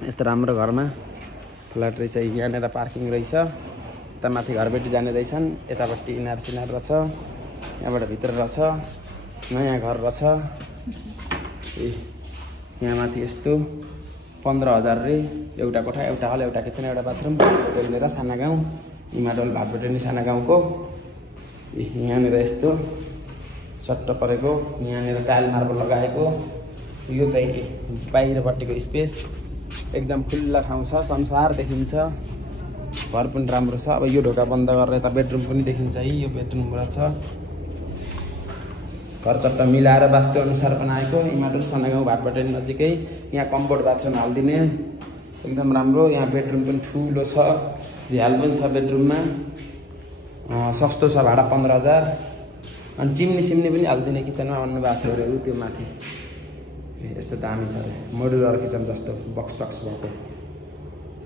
यस्तो राम्रो घरमा फ्ल्याट रहेछ। यहाँनिर पार्किङ रहेछ। यता माथि घरबेटी जाने रहेछन्। यतापट्टि इनार सिनार रहेछ। यहाँबाट भित्र रहेछ। नयाँ घर रहेछ। यहाँ माथि यस्तो 15,000 रे एउटा कोठा, एउटा हल, एउटा किचन, एउटा बाथरुम लिएर साना गाउँ इमाडोल भातबेटेनी साना गाउँको। यहाँनिर यस्तो चट्ट परेको, यहाँनिर टाइल मार्बल लगाएको। यो चाहिँ बाहिरपट्टिको स्पेस एकदम खुल्ला ठाउँ छ, संसार देखिन्छ। घर पनि राम्रो छ। अब यो ढोका बन्द गरेर यता बेडरुम पनि देखिन्छ। यो बेडरुम रहेछ। घर चट्ट मिलाएर वास्तुअनुसार बनाएको इमाडोल साना गाउँ भातबेटेनी नजिकै। यहाँ कम्फोर्ट बाथरुम हालिदिने एकदम राम्रो। यहाँ बेडरुम पनि ठुलो छ, झ्याल पनि छ बेडरुममा। सस्तो छ भाडा 15,000। अनि चिम्नी सिम्नी पनि हालिदिने किचनमा अन्य बाथरुमहरू त्यो माथि। यस्तो दामी छ मोडुलर किचन जस्तो बक्स सक्स भएको।